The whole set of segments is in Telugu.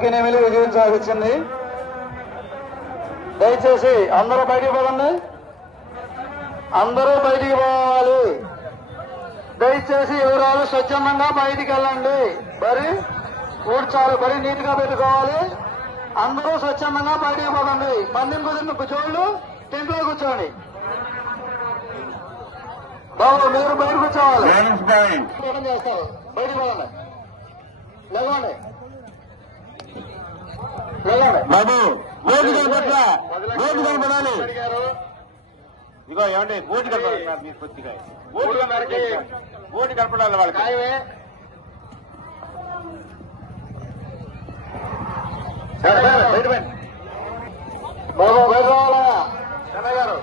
కాకినేమిలి విజయం సాధించింది. దయచేసి అందరూ బయటికి పోదండి, అందరూ బయటికి పోవాలి. దయచేసి ఎవరాలు స్వచ్ఛందంగా బయటికి వెళ్ళండి. బరి ఊడ్చాలి, బరి నీట్ గా పెట్టుకోవాలి. అందరూ స్వచ్ఛందంగా బయటికి పోదండి. పందెం కుదిరిన కూర్చోళ్ళు టెంట్లో కూర్చోండి. బాబు మీరు బయట కూర్చోవాలి. చేస్తారు బయటికి పోదండి. లేవండి బాబు ఓటు కనపడాలి. ఇదిగో ఏమండి ఓటు కనపడాలి, మీరు కొద్దిగా ఓటు కనపడాలి వాళ్ళకి. బాబు బయట రావాలా చెన్నయ్య గారు?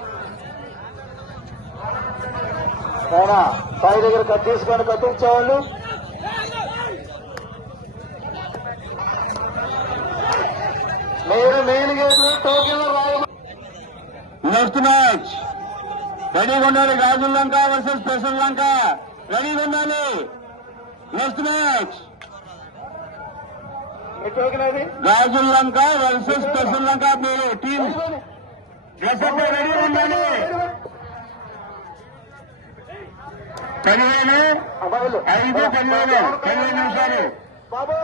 అయినా సాయి దగ్గర కట్టేసుకొని కట్టించేవాళ్ళు మీరు మెయిన్ గేట్లు టోకెన్లు రావాలి. నెక్స్ట్ మ్యాచ్ రెడీగా ఉండాలి. గాజుల లంక వర్సెస్ స్పెషల్ లంక రెడీగా ఉండాలి. నెక్స్ట్ మ్యాచ్ గాజుల లంక వర్సెస్ స్పెషల్ లంక. మీరు టీం రెడీగా ఉండాలి. 15 నిమిషాలు. బాబు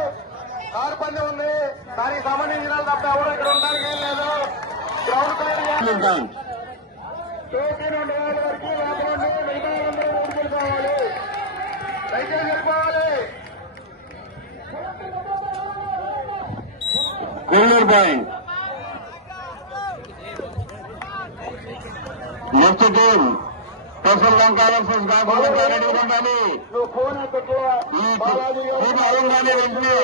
కారు పందెం ఉంది, దానికి సంబంధించిన వాళ్ళు తప్ప ఎవరు ఇక్కడ ఉండడానికి ఏం లేదు. గ్రౌండ్ టోకెన్ ఉండే వాళ్ళ వరకు లోపల మిగతా ఊరికి కావాలి. దయచేసి వెళ్ళిపోవాలి. Kolluru point. Next team special Lanka versus Gajula Lanka రెడీగా ఉండాలి. నువ్వు ఫోన్ అవ్వగానే వెంటనే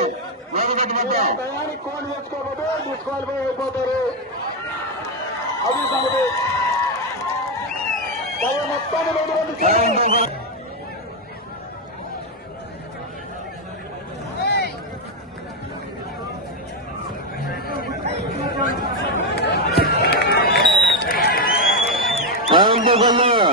మొదలుపెట్టమంటాం. టయానికి ఫోన్ తెచ్చుకోకపోతే డిస్క్వాలిఫై అయిపోతారు. అది సంగతి. మొత్తాన్ని కొల్లూరు.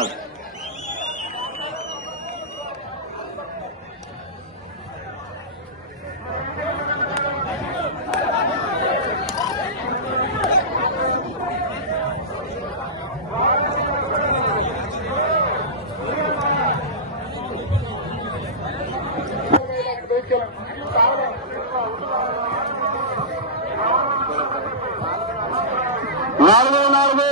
నాలుగు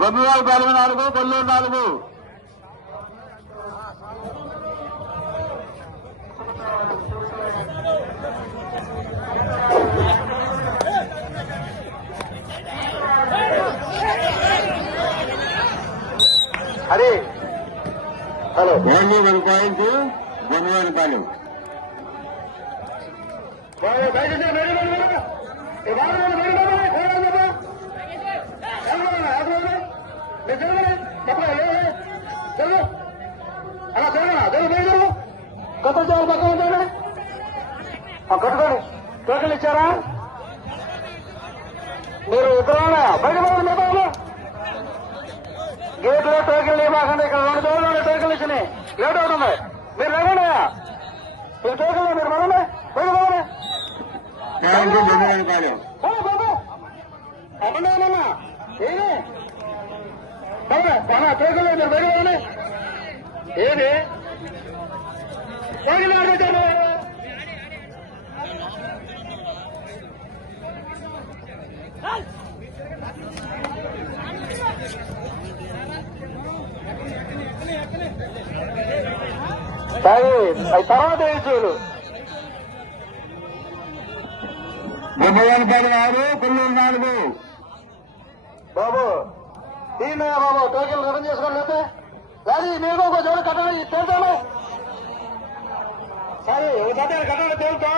గొప్పవాళ్ళు 14, Kolluru 4. Hari hello only 1 point గొప్పవాళ్ళు పాలెం. కట్టుకోండి. టోకెన్లు ఇచ్చారా మీరు? ఇద్దరు బయట పోవాలి. గేట్లో టోకెన్లు ఇవ్వకండి. ఇక్కడ 2 రోజులు టోకెన్లు ఇచ్చినాయి. లేట్ అవుతుంది. మీరు లేకుండా మీరు టోకెన్లు మీరు పడండి. బయట పోవాలి. అమ్మన్నా ఏది టోకెన్లు మీరు బయట పోవాలి. ఏది టోకెన్లు ఆడుకుంటారు. అవి తర్వాత వేసేవాళ్ళు. గొప్పవాళ్ళు పాలెం 6, కొల్లూరు 4. బాబు తీనయ్యా బాబు టోకెన్లు రిటర్న్ చేసుకోండి. లేకపోతే లేదు మీకు ఒక జోడు కట్టండి. తేల్తాను సరే కట్టండి తేల్తా.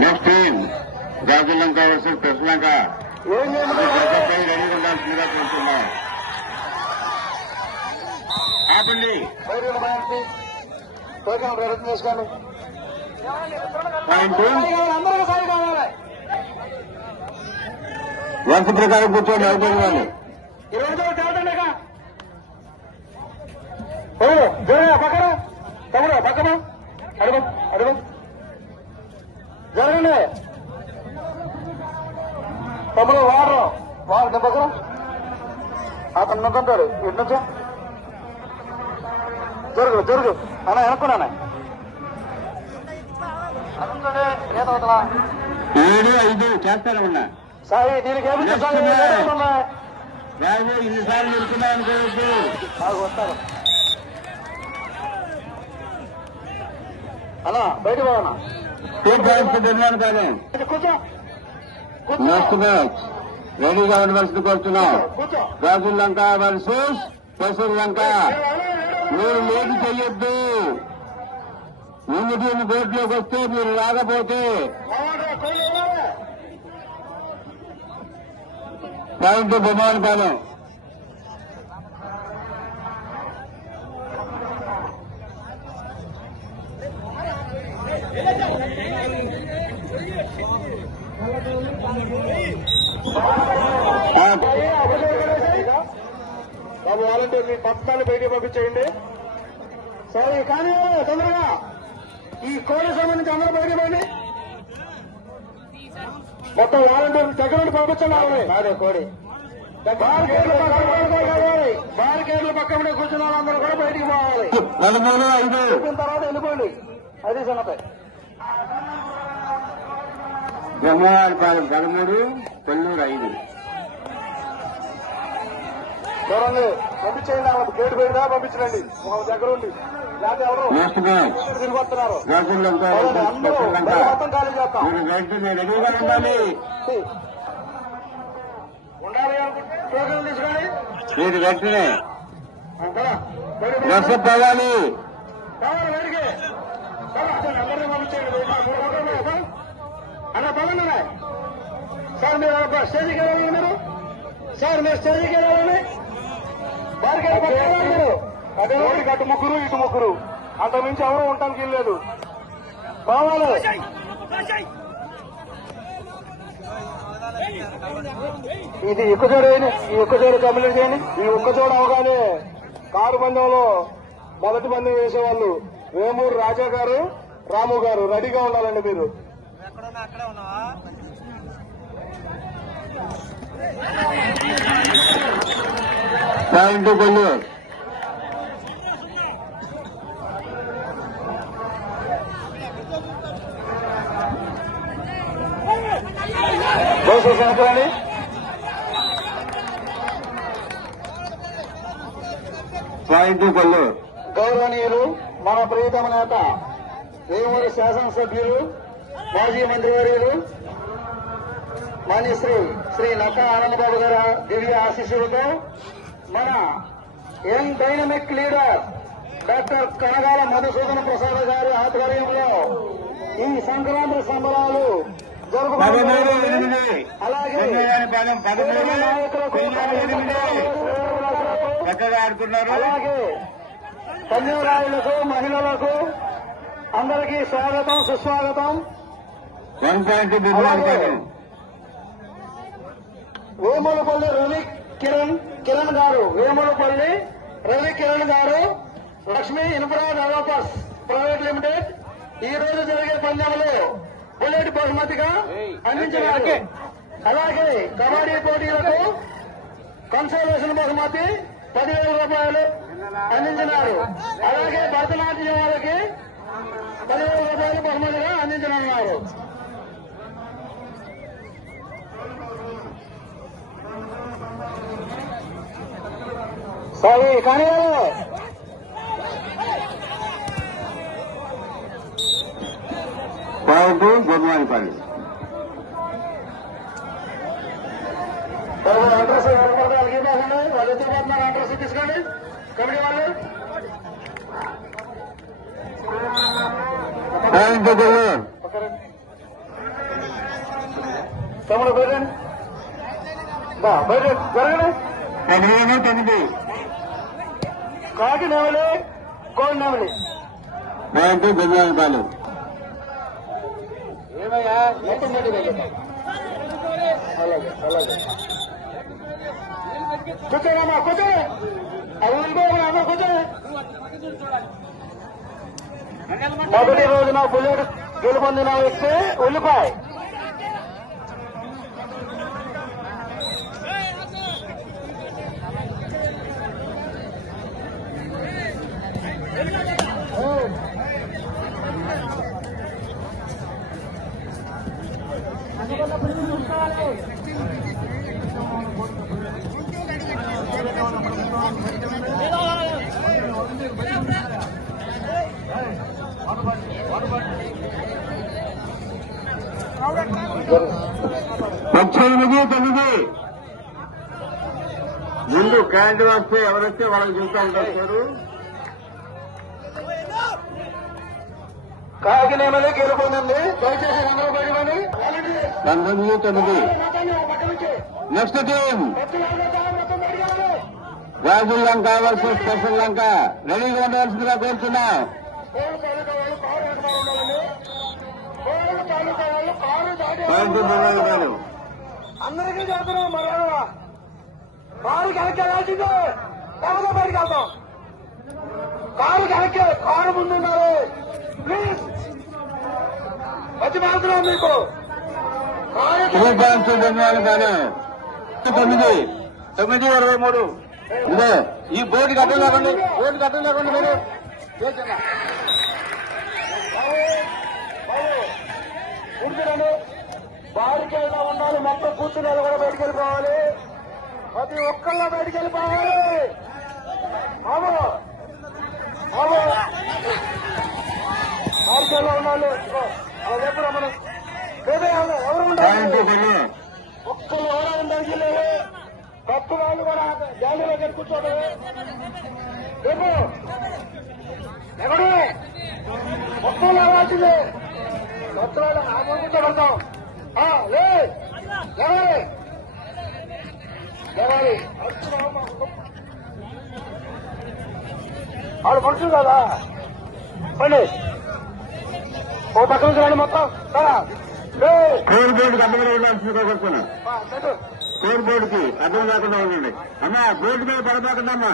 నెక్స్ట్ టీం గాజుల లంక వర్సెస్ స్పెషల్ లంక. రెడీ ఉండాల్సిందిగా కోరుతున్నాం. ఆపండి. టోకెన్ రిటర్న్ చేసుకోండి. పాయింట్ అందరికీ సాయి కావాలి. వరుస ప్రకారం కూర్చోండి అవుతుంది వాళ్ళు. ఇరవై తేవటండి పక్కన తమ్ముడు పక్కన అడుగు అడుగు జరగండి తమ్ముడు వాడరు వాడు పక్కన అతను నొక్కంటాడు ఇటు నుంచో జరుగు జరుగు అన్న వెనుక్కున్నాను 7-5 చేస్తాను ఉన్నా సాయి దీనికి ఏమి బాబు ఇన్నిసార్లు నిలుచున్నాను అనుకోవద్దు. వస్తారు అన్నా బయట పోవన్నా నిర్మాణ కాలం కూర్చో నెక్స్ట్ మ్యాచ్ రెడీగా ఉండవలసింది కోరుతున్నాం. కూర్చో గాజుల లంక వర్సెస్ పెసర్ లంక. మీరు లేట్ చెయ్యొద్దు. ముందు టీం కోర్టులోకి వస్తే మీరు రాకపోతే పాయింట్ బొమ్మలపాలెం. బాబు వాలంటీర్ మీ పథకాలు బయటికి పంపించేయండి. సరే కానీ తొందరగా ఈ కోడి సంబంధించి అందరూ బయటికి పోండి. మొత్తం వాలంటీర్ దగ్గర నుండి పంపించాలి. అదే కోడి బారికేడ్ల పక్కన కూర్చున్న వాళ్ళందరూ కూడా బయటికి పోవాలి. 13-5 చెప్పిన తర్వాత వెళ్ళిపోండి. అది సంగతి. బ్రహ్మవారిపాలెం 13, కొల్లూరు 5. చూడండి పంపించేయండి. వాళ్ళకి గేటు బయట పంపించండి వాళ్ళ దగ్గర ఉండి. లేకపోతే ఎవరు నెక్స్ట్ మ్యాచ్ తిరిగి వస్తున్నారు. గాజుల లంక అందరూ పెసర్ లంక. మొత్తం ఖాళీ చేస్తాం. మీరు వెంటనే రెడీగా ఉండాలి. ఉండాలి అనుకుంటే టోకెన్లు తీసుకొని మీరు వెంటనే అంతలా డ్రెస్అప్ అవ్వాలి. కావాలి వేడికి అందరినీ పంపించేయండి. అన్న పదండి సార్. మీరు స్టేజీకి వెళ్ళాలి. మీరు సార్ మీరు స్టేజీకి వెళ్ళాలని బారికేడు అదే అటు ముగ్గురు ఇటు ముగ్గురు అంత మించి ఎవరు ఉండటానికి లేదు. కావాలి ఇది ఎక్కువ కంప్లీట్ చేయండి. ఈ ఒక్కచోట అవగానే కారు పందెంలో మొదటి పందెం వేసేవాళ్ళు వేమూరు రాజా గారు, రాము గారు రెడీగా ఉండాలండి. మీరు పాయింట్ కొల్లూరు. దోషండి. పాయింట్ కొల్లూరు. గౌరవనీయులు మన ప్రియతమ నేత వేమూరు శాసనసభ్యులు మాజీ మంత్రివర్యులు మాన్యశ్రీ శ్రీ నక్కా ఆనందబాబు గారి దివ్య ఆశీస్సులతో మన young dynamic leader doctor Kanagala Madhusudana Prasad గారి ఆధ్వర్యంలో ఈ సంక్రాంతి సంబరాలు జరుగుతున్నాయి. అలాగే నాయకులకు చక్కగా ఆడుతున్నారు. అలాగే కన్యారాయులకు మహిళలకు అందరికీ స్వాగతం సుస్వాగతం. 1 పాయింట్ నిర్మాణం. వేములపల్లి రవి కిరణ్ గారు, వేములపల్లి రవి కిరణ్ గారు, Lakshmi infra developers private limited ఈ రోజు జరిగే పందెంలో బుల్లెట్ బహుమతిగా అందించినారు. అలాగే కబడ్డీ పోటీలకు కన్సోలేషన్ బహుమతి 10,000 రూపాయలు అందించినారు. అలాగే భరతనాట్యం వాళ్ళకి 10,000 రూపాయలు బహుమతిగా అందించనున్నారు. సరే కానీ పాయింట్ గోధుమానిపల్లి. అడ్రస్ వాళ్ళు ఎత్తుకుపోతున్నారు. అడ్రస్ తీసుకోండి కమిటీ వాళ్ళు. పాయింట్ కొల్లూరు. తమ్ముడు బయట బయట జరగండి. 15-9. కాకి నెమలి కోడి నెమలి. పాయింట్ గోధుమానిపల్లి. ఏమయ్యా మొత్తం రెడీ అలాగే అలాగే కూర్చోనమ్మా కూర్చో అది ఉండిపోయామా కూర్చో మొదటి రోజున బుల్లెట్ గెలుపొందిన వ్యక్తి ఉల్లిపాయ పద్దెనిమిది 9 ముందు క్యాండ్ వస్తే ఎవరైతే వాళ్ళకి చూస్తూ ఉంటారు. కాకినేమలే గెలుపొందింది దయచేసి అందరూ బయటమని 19-9. నెక్స్ట్ టీం రాజుల్ లంక వర్సెస్ స్పెషల్ లంక. రెడీగా ఉండాల్సిందిగా కోరుతున్నాం. అందరికీ చెప్తున్నాం మరో కారు వెనక్కి వెళ్ళాల్సిందే లేకపోతే బయటకు వెళ్తాం. కారు వెనక్కి కారు ముందున్నారు ప్లీజ్ వచ్చి మాత్రం మీకు ధన్యవాదాలు. కానీ 9-23. ఇదే ఈ బోర్డుకి అడ్డం లేకండి, బోర్డుకి అడ్డం లేకుండా మీరు కూర్చునండి. బారికేళ్ళ ఉండాలి, మొత్తం కూర్చుని కూడా బయటికి వెళ్ళిపోవాలి. ప్రతి ఒక్కళ్ళ బయటికి వెళ్ళిపోవాలి. బాబు బాబు బారికేళ్ళ ఉండాలి. అలా చెప్పరా మనం ఎవరు ఉండాలి? ఒక్కళ్ళు ఎవరో ఉండాలి. కొత్త వాళ్ళు కూడా జాలీలో కూర్చోదు. రేపు ఎవరు మొత్తం లేవాల్సిందే. కొత్త వాళ్ళు ఆ కూర్చోబడతాం. లేవాలి ఆడు మనుషులు కదా పండి ఓ పక్క నుంచి రండి మొత్తం కదా. కోర్ బోర్డుకి అడ్డం ఉండాల్సిందిగా కోరుతున్నాం. కోర్ బోర్డుకి అడ్డం లేకుండా ఉండండి అమ్మా. బోర్డు మీద పడబాకండి అమ్మా.